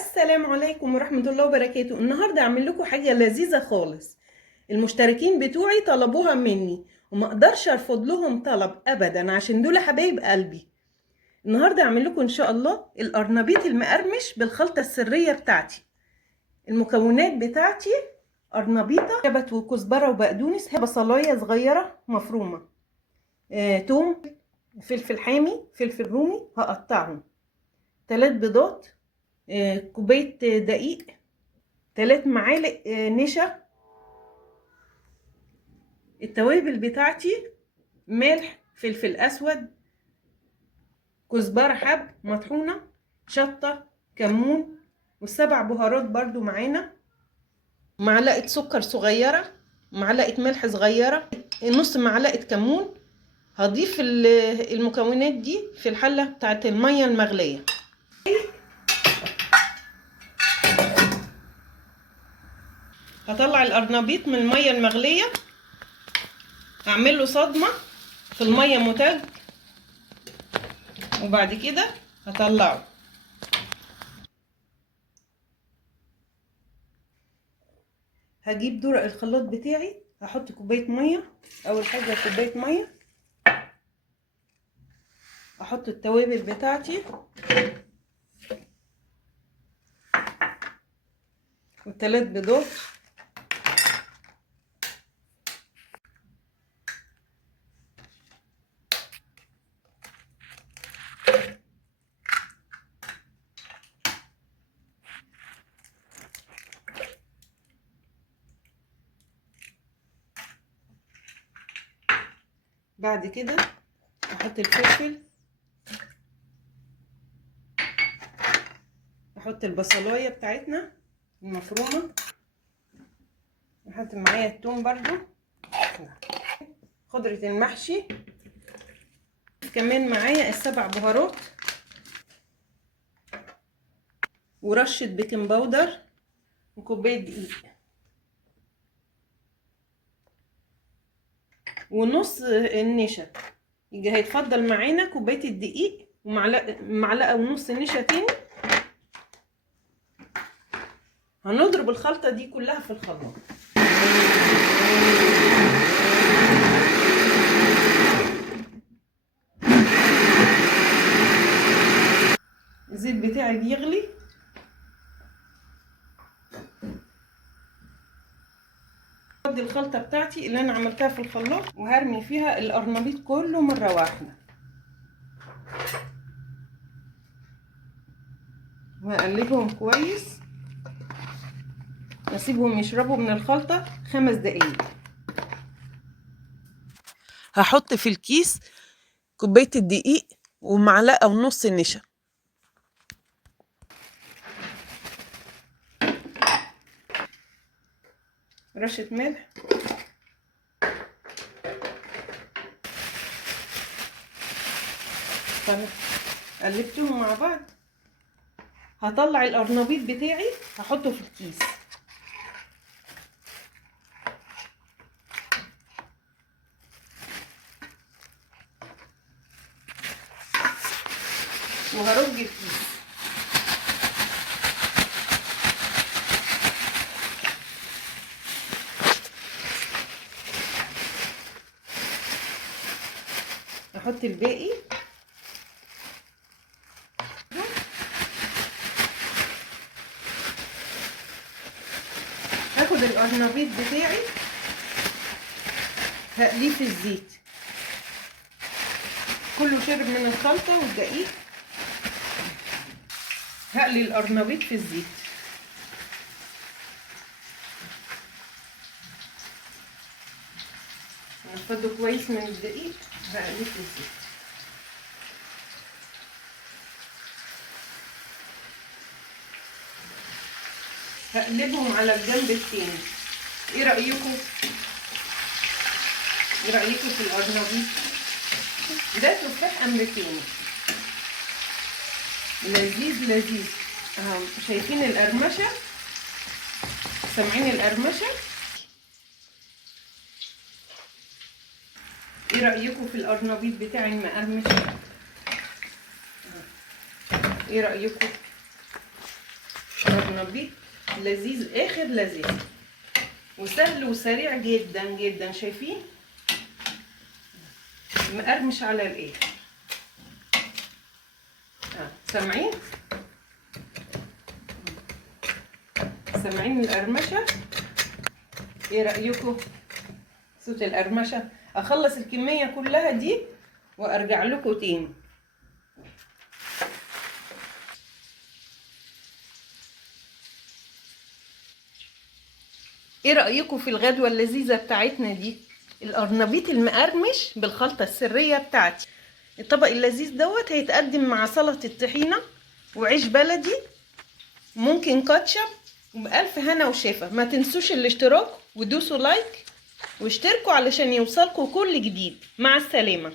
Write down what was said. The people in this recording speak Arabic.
السلام عليكم ورحمة الله وبركاته. النهاردة اعمل لكم حاجة لذيذة خالص. المشتركين بتوعي طلبوها مني وما اقدرش ارفض لهم طلب ابدا، عشان دول حبايب قلبي. النهاردة اعمل لكم ان شاء الله القرنبيط المقرمش بالخلطة السرية بتاعتي. المكونات بتاعتي: قرنبيطة، شبت وكزبرة وبقدونس، بصلاية صغيرة مفرومة، توم، فلفل حامي، فلفل رومي هقطعهم، 3 بيضات، كوباية دقيق، 3 معالق نشا. التوابل بتاعتي: ملح، فلفل اسود، كزبرة حب مطحونة، شطة، كمون، والسبع بهارات برضو معانا، معلقة سكر صغيرة، معلقة ملح صغيرة، نص معلقة كمون. هضيف المكونات دي في الحلة بتاعت المية المغلية. هطلع القرنبيط من المية المغلية، هعمل له صدمة في المية متلج، وبعد كده هطلعه. هجيب درق الخلاط بتاعي، هحط كوبايه ميه. اول حاجه كوبايه ميه، احط التوابل بتاعتي والثلاث بيضات، بعد كده احط الفلفل، احط البصلايه بتاعتنا المفرومه، احط معايا الثوم برضو، خضره المحشي، كمان معايا السبع بهارات، ورشه بيكنج باودر، وكوبايه دقيق، ونص النشا. يجي هيتفضل معانا كوبايه الدقيق ومعلقه ونص نشا تاني. هنضرب الخلطة دي كلها في الخلاط. الزيت بتاعي بيغلي، هفضي الخلطة بتاعتي اللي انا عملتها في الخلاط وهرمي فيها القرنبيط كله مرة واحدة، وهقلبهم كويس واسيبهم يشربوا من الخلطة 5 دقايق. هحط في الكيس كوباية الدقيق ومعلقة ونص النشا، رشة ملح، قلبتهم مع بعض. هطلع القرنبيط بتاعي هحطه في الكيس، وهرج الكيس. احط الباقي، هاخد القرنبيط بتاعي هقليه في الزيت، كله شرب من الخلطة والدقيق. هقلي القرنبيط في الزيت، هنفضه كويس من الدقيق، هقليه في الزيت. هقلبهم على الجنب التاني. ايه رأيكم؟ ايه رأيكم في القرنبيط ده؟ تفاح امريكاني لذيذ لذيذ اهو. شايفين القرمشة؟ سامعين القرمشة؟ ايه رأيكم في القرنبيط بتاعي المقرمش؟ ايه رأيكم؟ قرنبيط لذيذ اخر لذيذ وسهل وسريع جدا جدا. شايفين مقرمش على الايه؟ سامعين؟ سامعين القرمشه؟ ايه رايكم؟ صوت القرمشه. اخلص الكميه كلها دي وارجع لكم تاني. ايه رأيكم في الغدوة اللذيذة بتاعتنا دي؟ القرنبيط المقرمش بالخلطة السرية بتاعتي. الطبق اللذيذ دوت هيتقدم مع سلطة الطحينة وعيش بلدي، ممكن كاتشب، وبألف هنا وشفا. ما تنسوش الاشتراك ودوسوا لايك واشتركوا علشان يوصلكوا كل جديد. مع السلامة.